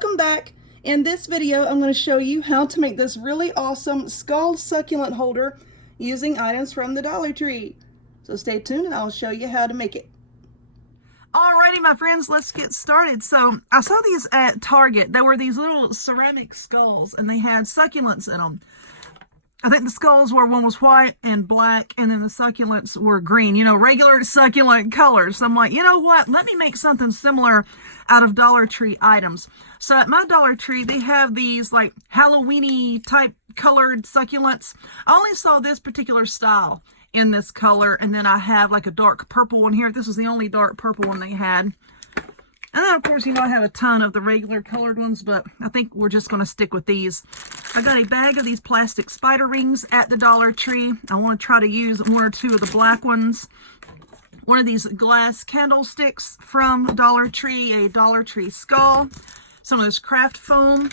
welcome back. In this video, I'm going to show you how to make this really awesome skull succulent holder using items from the Dollar Tree. So stay tuned and I'll show you how to make it. Alrighty, my friends, let's get started. So I saw these at Target. There were these little ceramic skulls and they had succulents in them. I think the skulls were, one was white and black, and then the succulents were green, you know, regular succulent colors. So I'm like, you know what, let me make something similar out of Dollar Tree items. So at my Dollar Tree, they have these like Halloween-y type colored succulents. I only saw this particular style in this color, and then I have like a dark purple one here. This was the only dark purple one they had. And then, of course, you know, I have a ton of the regular colored ones, but I think we're just going to stick with these. I got a bag of these plastic spider rings at the Dollar Tree. I want to try to use one or two of the black ones. One of these glass candlesticks from Dollar Tree, a Dollar Tree skull, some of this craft foam,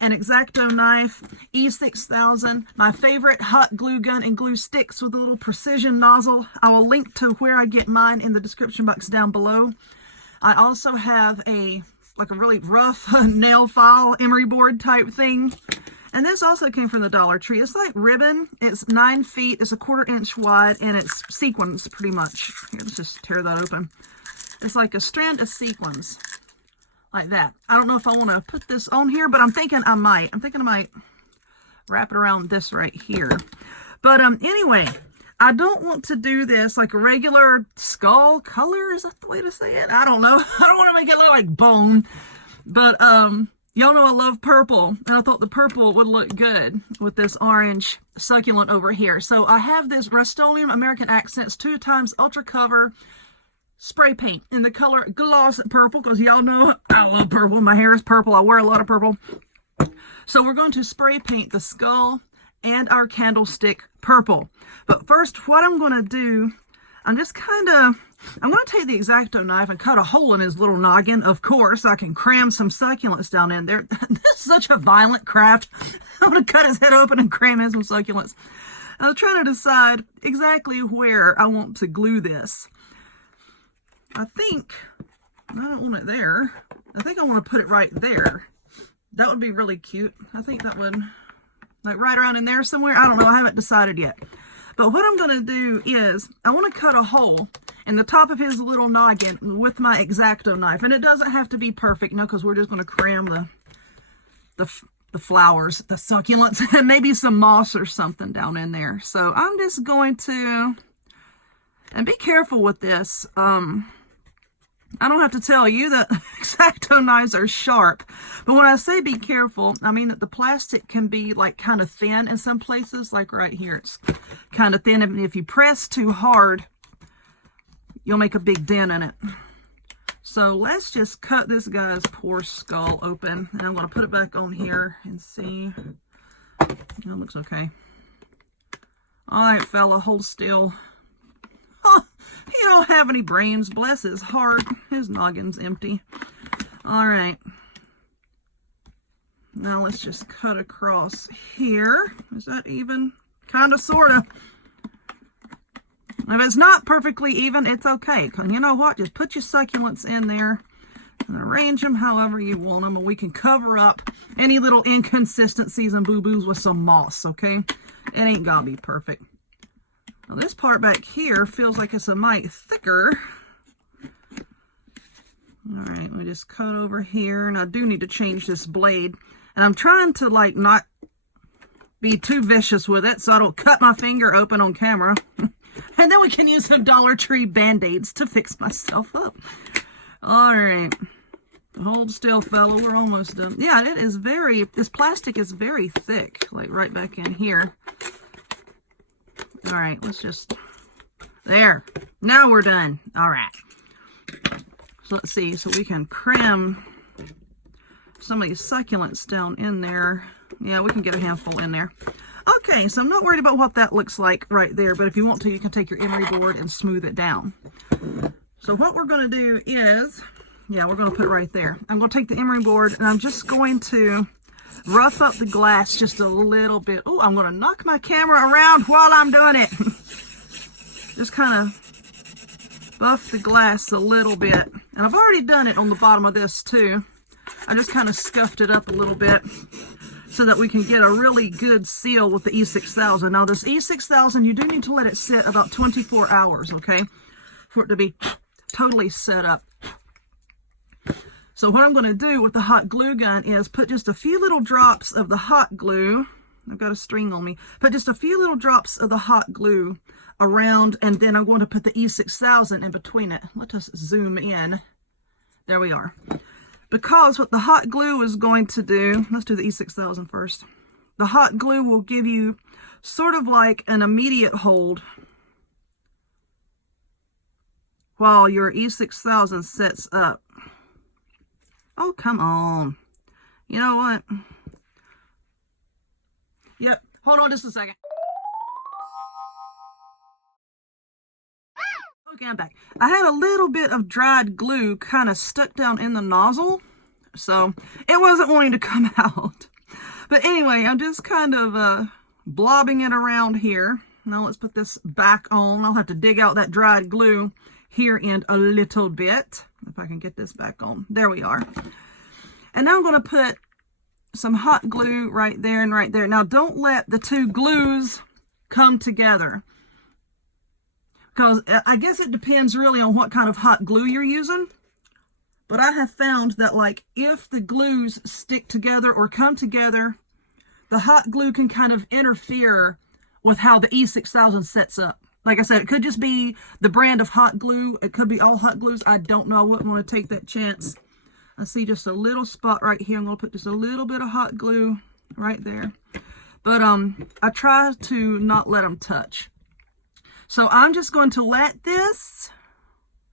an X-Acto knife, E6000, my favorite hot glue gun and glue sticks with a little precision nozzle. I will link to where I get mine in the description box down below. I also have a really rough nail file emery board type thing. And this also came from the Dollar Tree. It's like ribbon. It's 9 feet. It's a 1/4 inch wide and it's sequins pretty much. Here, let's just tear that open. It's like a strand of sequins like that. I don't know if I want to put this on here, but I'm thinking I might. I'm thinking I might wrap it around this right here. But anyway, I don't want to do this like a regular skull color. Is that the way to say it? I don't know. I don't want to make it look like bone. But y'all know I love purple. And I thought the purple would look good with this orange succulent over here. So I have this Rust-Oleum American Accents 2x Ultra Cover spray paint in the color gloss purple. Because y'all know I love purple. My hair is purple. I wear a lot of purple. So we're going to spray paint the skull and our candlestick purple. But first, what I'm going to do, I'm going to take the X-Acto knife and cut a hole in his little noggin. Of course, I can cram some succulents down in there. This is such a violent craft. I'm going to cut his head open and cram in some succulents. I was trying to decide exactly where I want to glue this. I don't want it there. I think I want to put it right there. That would be really cute. I think that would, like right around in there somewhere. I don't know. I haven't decided yet. But what I'm going to do is I want to cut a hole in the top of his little noggin with my X-Acto knife. And it doesn't have to be perfect, no, because we're just going to cram the flowers, the succulents, and maybe some moss or something down in there. So I'm just going to, and be careful with this. I don't have to tell you that X-Acto knives are sharp, but when I say be careful, I mean that the plastic can be like kind of thin in some places, like right here, it's kind of thin, and if you press too hard, you'll make a big dent in it. So let's just cut this guy's poor skull open, and I'm going to put it back on here and see. That looks okay. All right, fella, hold still. He don't have any brains. Bless his heart. His noggin's empty. All right. Now let's just cut across here. Is that even? Kind of, sort of. If it's not perfectly even, it's okay. You know what? Just put your succulents in there and arrange them however you want them. And we can cover up any little inconsistencies and boo-boos with some moss, okay? It ain't gotta be perfect. Now this part back here feels like it's a mite thicker. All right, we just cut over here, and I do need to change this blade. And I'm trying to like not be too vicious with it so I don't cut my finger open on camera. And then we can use some Dollar Tree Band-Aids to fix myself up. All right, hold still, fella. We're almost done. Yeah, it is this plastic is very thick, like right back in here. All right, let's just, there. Now we're done. All right. So let's see. So we can cram some of these succulents down in there. Yeah, we can get a handful in there. Okay, so I'm not worried about what that looks like right there, but if you want to, you can take your emery board and smooth it down. So what we're going to do is, yeah, we're going to put it right there. I'm going to take the emery board, and I'm just going to rough up the glass just a little bit. Oh, I'm going to knock my camera around while I'm doing it. Just kind of buff the glass a little bit. And I've already done it on the bottom of this too. I just kind of scuffed it up a little bit so that we can get a really good seal with the E6000. Now this E6000, you do need to let it sit about 24 hours, okay, for it to be totally set up. So what I'm going to do with the hot glue gun is put just a few little drops of the hot glue. I've got a string on me. Put just a few little drops of the hot glue around, and then I'm going to put the E6000 in between it. Let us zoom in. There we are. Because what the hot glue is going to do, let's do the E6000 first. The hot glue will give you sort of like an immediate hold while your E6000 sets up. Oh, come on. You know what? Yep. Hold on just a second. Okay, I'm back. I had a little bit of dried glue kind of stuck down in the nozzle, so it wasn't wanting to come out. But anyway, I'm just kind of blobbing it around here. Now let's put this back on. I'll have to dig out that dried glue here in a little bit. If I can get this back on. There we are. And now I'm going to put some hot glue right there and right there. Now don't let the two glues come together, because I guess it depends really on what kind of hot glue you're using. But I have found that, like, if the glues stick together or come together, the hot glue can kind of interfere with how the E6000 sets up. Like I said, it could just be the brand of hot glue. It could be all hot glues. I don't know. I wouldn't want to take that chance. I see just a little spot right here. I'm going to put just a little bit of hot glue right there. But I try to not let them touch. So I'm just going to let this,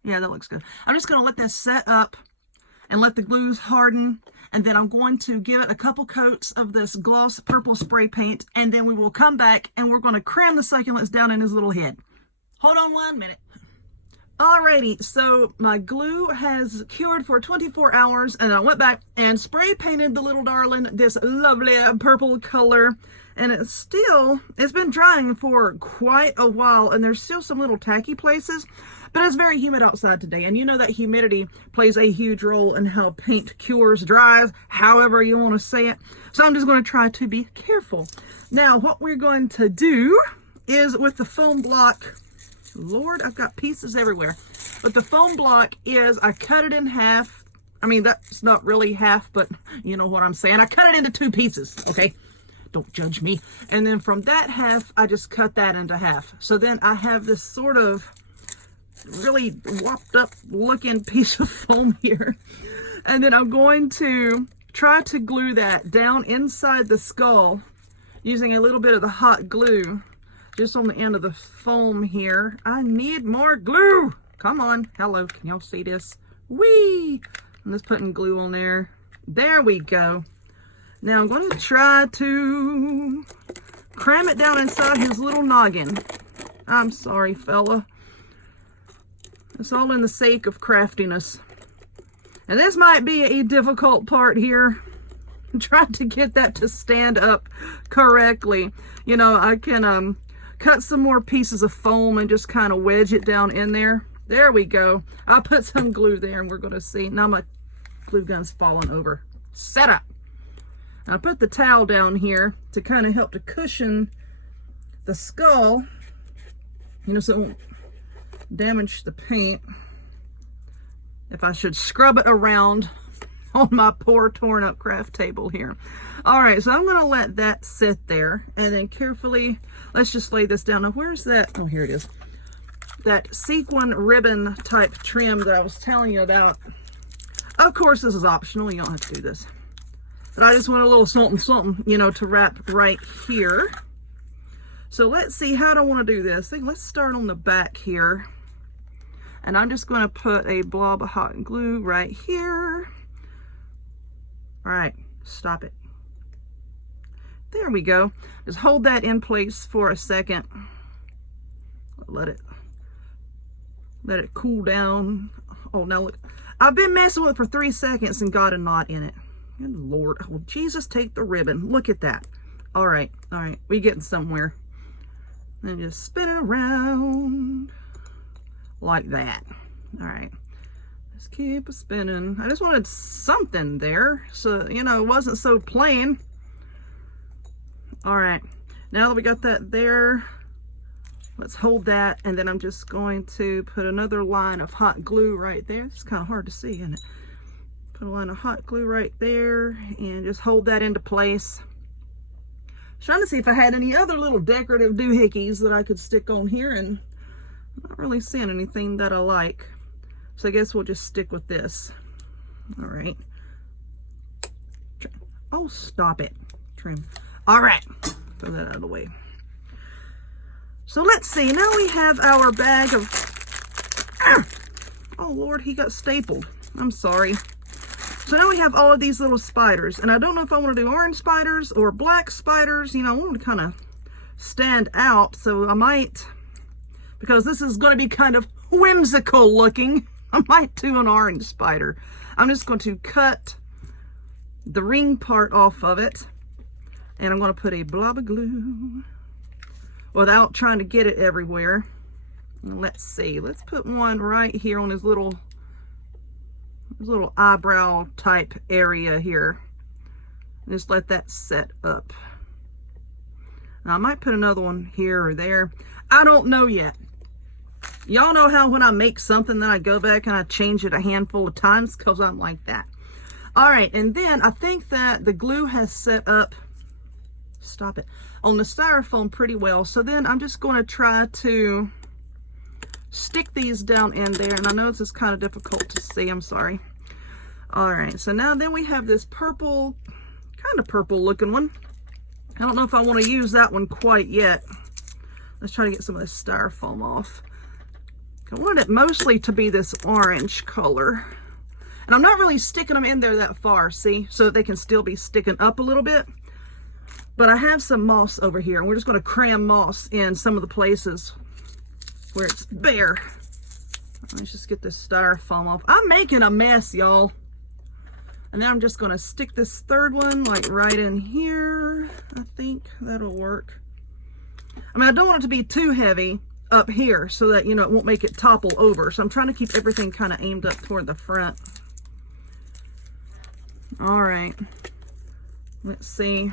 yeah, that looks good. I'm just going to let this set up and let the glues harden. And then I'm going to give it a couple coats of this gloss purple spray paint. And then we will come back and we're going to cram the succulents down in his little head. Hold on 1 minute. Alrighty, so my glue has cured for 24 hours. And I went back and spray painted the little darling this lovely purple color. And it's been drying for quite a while. And there's still some little tacky places. But it's very humid outside today, and you know that humidity plays a huge role in how paint cures, dries, however you want to say it. So I'm just going to try to be careful. Now, what we're going to do is with the foam block, Lord, I've got pieces everywhere. But the foam block is, I cut it in half. I mean, that's not really half, but you know what I'm saying. I cut it into 2 pieces, okay? Don't judge me. And then from that half, I just cut that into half. So then I have this sort of really whopped up looking piece of foam here, and then I'm going to try to glue that down inside the skull using a little bit of the hot glue just on the end of the foam here. I need more glue. Come on. Hello, can y'all see this? Whee! I'm just putting glue on there. There we go. Now I'm going to try to cram it down inside his little noggin. I'm sorry, fella. It's all in the sake of craftiness. And this might be a difficult part here. I'm trying to get that to stand up correctly. You know, I can cut some more pieces of foam and just kind of wedge it down in there. There we go. I'll put some glue there and we're going to see. Now my glue gun's falling over. Set up. I put the towel down here to kind of help to cushion the skull. You know, so it won't damage the paint if I should scrub it around on my poor torn up craft table here. All right, so I'm going to let that sit there and then carefully, let's just lay this down. Now, where's that? Oh, here it is. That sequin ribbon type trim that I was telling you about. Of course, this is optional. You don't have to do this. But I just want a little something, you know, to wrap right here. So let's see, how do I want to do this? Let's start on the back here. And I'm just going to put a blob of hot glue right here. All right, stop it. There we go. Just hold that in place for a second. Let it cool down. Oh, no, look. I've been messing with it for 3 seconds and got a knot in it. Good Lord. Oh, Jesus, take the ribbon. Look at that. All right, we getting somewhere. And just spin it around like that. All right, Just keep spinning. I just wanted something there, so, you know, it wasn't so plain. All right, now that we got that there, let's hold that, and then I'm just going to put another line of hot glue right there. It's kind of hard to see, isn't it? Put a line of hot glue right there and just hold that into place. Trying to see if I had any other little decorative doohickeys that I could stick on here, and I'm not really seeing anything that I like. So I guess we'll just stick with this. All right. Oh, stop it. Trim. All right. Throw that out of the way. So let's see. Now we have our bag of... Oh, Lord, he got stapled. I'm sorry. So now we have all of these little spiders, and I don't know if I want to do orange spiders or black spiders. You know, I want them to kind of stand out, so I might, because this is going to be kind of whimsical looking, I might do an orange spider. I'm just going to cut the ring part off of it, and I'm going to put a blob of glue without trying to get it everywhere. And let's see, let's put one right here on his little eyebrow type area here. Just let that set up. Now I might put another one here or there. I don't know yet. Y'all know how when I make something that I go back and I change it a handful of times, because I'm like that. All right, and then I think that the glue has set up, stop it, on the styrofoam pretty well. So then I'm just going to try to stick these down in there, and I know this is kind of difficult to see, I'm sorry. All right, so now then we have this purple, kind of purple looking one. I don't know if I want to use that one quite yet. Let's try to get some of this styrofoam off. I wanted it mostly to be this orange color. And I'm not really sticking them in there that far, see? So that they can still be sticking up a little bit. But I have some moss over here, and we're just going to cram moss in some of the places where it's bare. Let's just get this styrofoam off. I'm making a mess, y'all. And then I'm just going to stick this third one like right in here. I think that'll work. I mean, I don't want it to be too heavy up here so that, you know, it won't make it topple over. So I'm trying to keep everything kind of aimed up toward the front. All right. Let's see.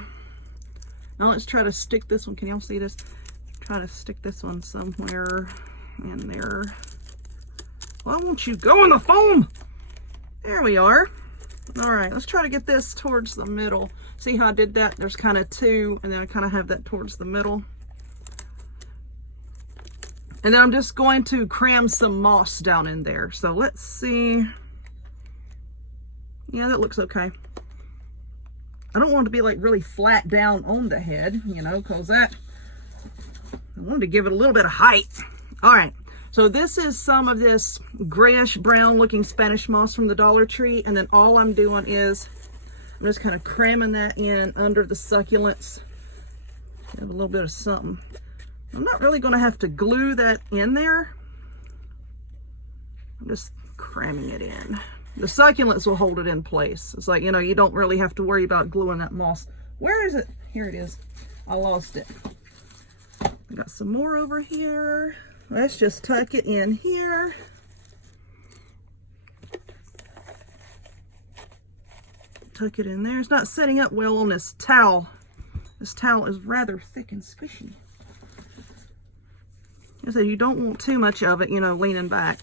Now let's try to stick this one. Can y'all see this? Try to stick this one somewhere in there. Why won't you go in the foam? There we are. All right, let's try to get this towards the middle. See how I did that? There's kind of two, and then I kind of have that towards the middle. And then I'm just going to cram some moss down in there. So let's see. Yeah, that looks okay. I don't want it to be like really flat down on the head, you know, because that, I wanted to give it a little bit of height. All right. So this is some of this grayish brown looking Spanish moss from the Dollar Tree. And then all I'm doing is I'm just kind of cramming that in under the succulents. Have a little bit of something. I'm not really going to have to glue that in there. I'm just cramming it in. The succulents will hold it in place. It's like, you know, you don't really have to worry about gluing that moss. Where is it? Here it is. I lost it. I got some more over here. Let's just tuck it in here. Tuck it in there. It's not setting up well on this towel. This towel is rather thick and squishy. So you don't want too much of it, you know, leaning back,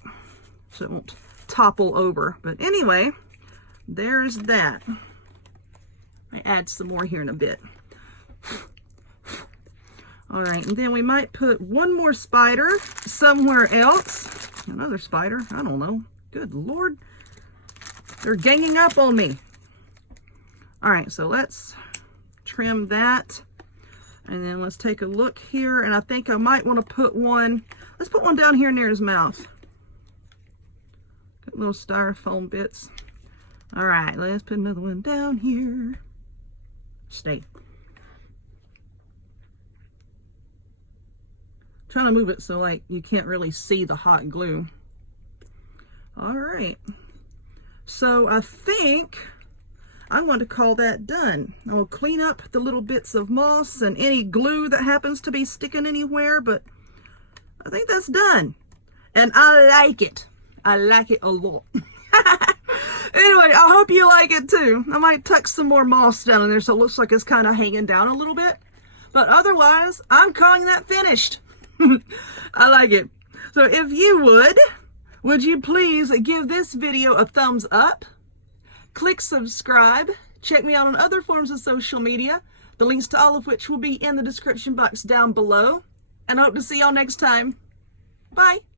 so it won't topple over. But anyway, there's that. I add some more here in a bit. All right, and then we might put one more spider somewhere else. Another spider, I don't know. Good Lord. They're ganging up on me. All right, so let's trim that. And then let's take a look here. And I think I might want to put one, let's put one down here near his mouth. Got little styrofoam bits. All right, let's put another one down here. Stay. Trying to move it so like you can't really see the hot glue. All right. So I think I'm going to call that done. I will clean up the little bits of moss and any glue that happens to be sticking anywhere, but I think that's done. And I like it. I like it a lot. Anyway, I hope you like it too. I might tuck some more moss down in there so it looks like it's kind of hanging down a little bit. But otherwise, I'm calling that finished. I like it. So if you would you please give this video a thumbs up? Click subscribe. Check me out on other forms of social media, the links to all of which will be in the description box down below. And I hope to see y'all next time. Bye.